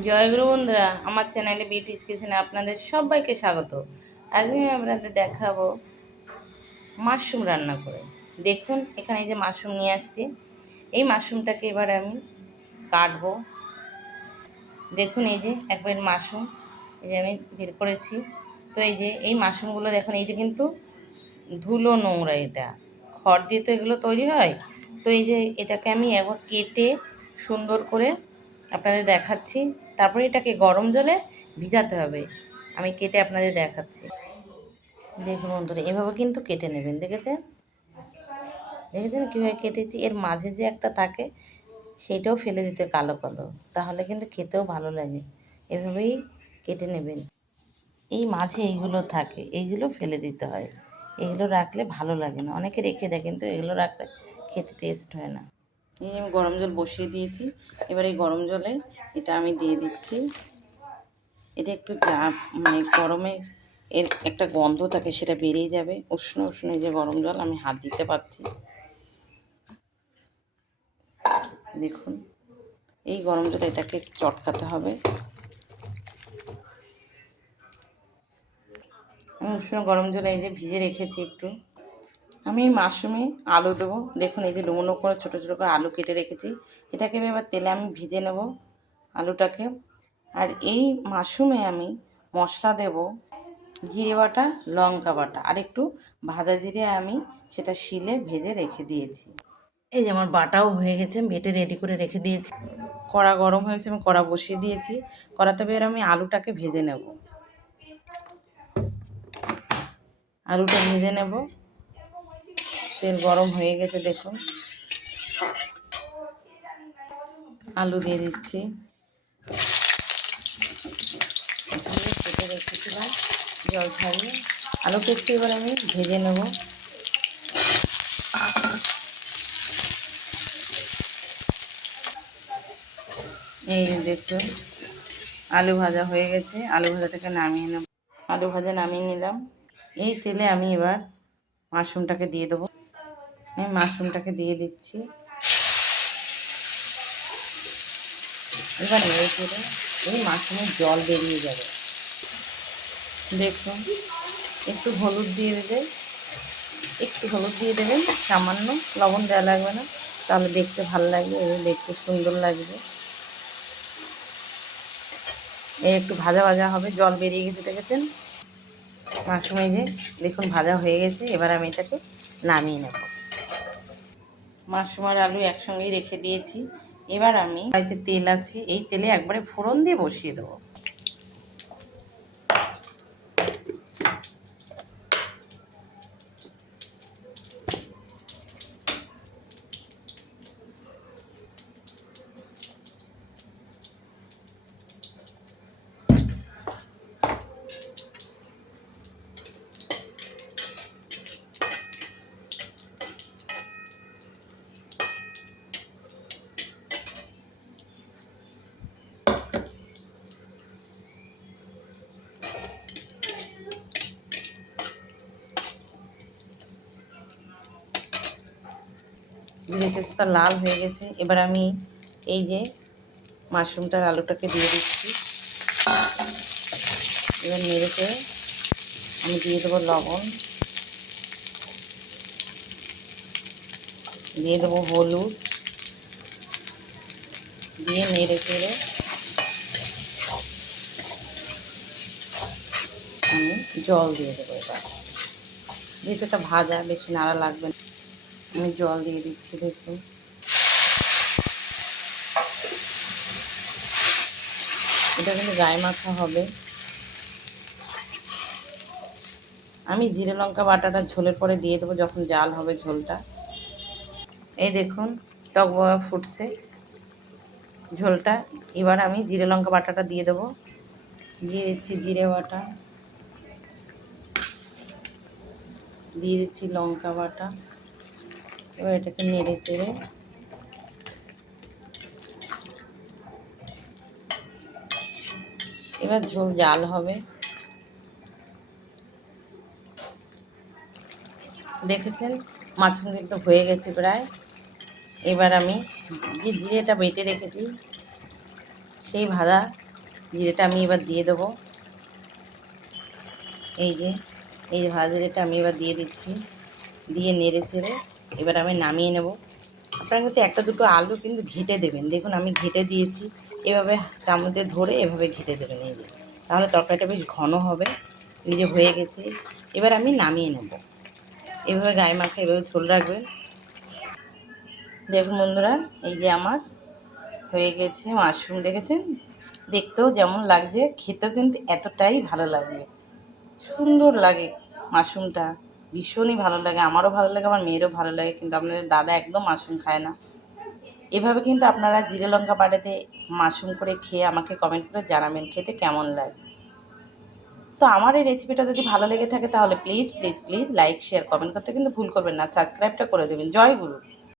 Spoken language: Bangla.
জয়গুরু বন্ধুরা, আমার চ্যানেলে বিউটিস কিচেনে আপনাদের সবাইকে স্বাগত। আজকে আমি আপনাদের দেখাবো মাশরুম রান্না করে। দেখুন, এখানে যে মাশরুম নিয়ে আসছি। এই মাশরুমটাকে এবার আমি কাটবো। দেখুন, এই যে একবার মাশরুম, এই যে আমি বের করেছি। তো এই যে, এই মাশরুমগুলো দেখুন, এই যে কিন্তু ধুলো নোংরা এটা। খড় দিয়ে তো এগুলো তৈরি হয়। তো এই যে, এটাকে আমি একবার কেটে সুন্দর করে আপনাদের দেখাচ্ছি। তারপরে এটাকে গরম জলে ভিজাতে হবে। আমি কেটে আপনাদের দেখাচ্ছি। দেখুন বন্ধুরা, এভাবে কিন্তু কেটে নেবেন, দেখেছেন? দেখেছেন কীভাবে কেটেছি? এর মাঝে যে একটা থাকে সেইটাও ফেলে দিতে কালো কালো, তাহলে কিন্তু খেতেও ভালো লাগে। এভাবেই কেটে নেবেন। এই মাঝে এইগুলো থাকে, এইগুলো ফেলে দিতে হয়। এগুলো রাখলে ভালো লাগে না। অনেকে রেখে দেয়, কিন্তু এগুলো রাখলে খেতে টেস্ট হয় না। এই যে আমি গরম জল বসিয়ে দিয়েছি। এবার এই গরম জলে এটা আমি দিয়ে দিচ্ছি। এটা একটু চাপ মানে গরমে এর একটা গন্ধ থাকে, সেটা বেরিয়ে যাবে। উষ্ণ উষ্ণ যে গরম জল আমি হাত দিতে পারছি। দেখুন, এই গরম জলে এটাকে চটকাতে হবে। উষ্ণ গরম জলে এই যে ভিজে রেখেছি একটু। আমি মাশরুমে আলু দেবো। দেখুন, এই যে ডুমো করে ছোটো ছোটো করে আলু কেটে রেখেছি। এটাকে এবার তেলে আমি ভিজে নেব আলুটাকে। আর এই মাশরুমে আমি মশলা দেব জিরে বাটা, লঙ্কা বাটা। আর একটু ভাজা জিরে আমি সেটা শিলে ভেজে রেখে দিয়েছি। এই যে আমার বাটাও হয়ে গেছে, বেটে রেডি করে রেখে দিয়েছি। কড়া গরম হয়েছে, আমি কড়া বসিয়ে দিয়েছি। কড়াতে এবার আমি আলুটাকে ভেজে নেব। আলুটা ভেজে নেব। তেল গরম হয়ে গেছে, দেখুন। আলু দিয়ে দিচ্ছি। কেটে রেখেছিলাম, জল ছাড়িয়ে। আলুটা একটু এবার আমি ভেজে নেব। এই দেখুন, আলু ভাজা হয়ে গেছে। আলু ভাজাটাকে নামিয়ে নেব। আলু ভাজা নামিয়ে নিলাম। এই তেলে আমি এবার মাশরুমটাকে দিয়ে দেবো। আমি মাশরুমটাকে দিয়ে দিচ্ছি। এবার নেড়ে চেড়ে এই মাশরুমের জল বেরিয়ে যাবে। দেখুন, একটু হলুদ দিয়ে দেবে। একটু হলুদ দিয়ে দেবেন, সামান্য লবণ দেওয়া লাগবে না। তাহলে দেখতে ভালো লাগবে দেখতে সুন্দর লাগবে। একটু ভাজা ভাজা হবে, জল বেরিয়ে গেছে, দেখেছেন? মাশরুমে যে, দেখুন, ভাজা হয়ে গেছে। এবার আমি এটাকে নামিয়ে নেব। মাশরুম আর আলু একসঙ্গেই রেখে দিয়েছি। এবার আমি বাড়িতে তেল আছে, এই তেলে একবারে ফোড়ন দিয়ে বসিয়ে দেবো। ভেজিটেবলসটা লাল হয়ে গেছে। এবার আমি এই যে মাশরুমটার আলুটাকে দিয়ে দিচ্ছি। এবার নেড়েতে আমি দিয়ে দেবো লবণ। দিয়ে দেবো হলুদ। দিয়ে নেড়ে চেড়ে আমি জল দিয়ে দেবো এবার। যেহেতু ভাজা, বেশি নাড়া লাগবে আমি জল দিয়ে দিচ্ছি, দেখুন। এটা কিন্তু গায়ে মাখা হবে। আমি জিরে লঙ্কা বাটাটা ঝোলের পরে দিয়ে দেবো, যখন জাল হবে ঝোলটা। এই দেখুন, টক ফুটছে। ঝোলটা এবার আমি জিরে লঙ্কা বাটাটা দিয়ে দেবো। দিয়ে দিচ্ছি জিরে বাটা। দিয়ে দিচ্ছি লঙ্কা বাটা। এবার এটাকে নেড়ে চেড়ে। এবার ঝোল জাল হবে। দেখেছেন? মাছগুলো কিন্তু হয়ে গেছে প্রায়। এবার আমি যে জিরেটা বেটে রেখেছি, সেই ভাজা জিরেটা আমি এবার দিয়ে দেবো। এই যে এই যে ভাজা জিরেটা আমি এবার দিয়ে দিচ্ছি। দিয়ে নেড়ে চেড়ে এবার আমি নামিয়ে নেব। আপনারা কিন্তু একটা দুটো আলু কিন্তু ঘেটে দেবেন। দেখুন, আমি ঘেটে দিয়েছি। এভাবে চামচে ধরে এভাবে ঘেটে দেবেন এই যে। তাহলে তরকারিটা বেশ ঘন হবে, এই যে হয়ে গেছে। এবার আমি নামিয়ে নেব। এভাবে গায়ে মাখা, এভাবে ঝোল রাখবেন। দেখুন বন্ধুরা, এই যে আমার হয়ে গেছে মাশরুম, দেখেছেন? দেখতেও যেমন লাগছে, খেতেও কিন্তু এতটাই ভালো লাগবে। সুন্দর লাগে মাশরুমটা। ভীষণই ভালো লাগে, আমারও ভালো লাগে, আমার মেয়েরও ভালো লাগে, কিন্তু আপনাদের দাদা একদম মাশরুম খায় না। এভাবে কিন্তু আপনারা জিরে লঙ্কা বাটাতে মাশরুম করে খেয়ে আমাকে কমেন্ট করে জানাবেন, খেতে কেমন লাগে। তো আমার এই রেসিপিটা যদি ভালো লেগে থাকে তাহলে please please please like share comment করতে কিন্তু ভুল করবেন না সাবস্ক্রাইবটা করে দেবেন। জয় গুরু।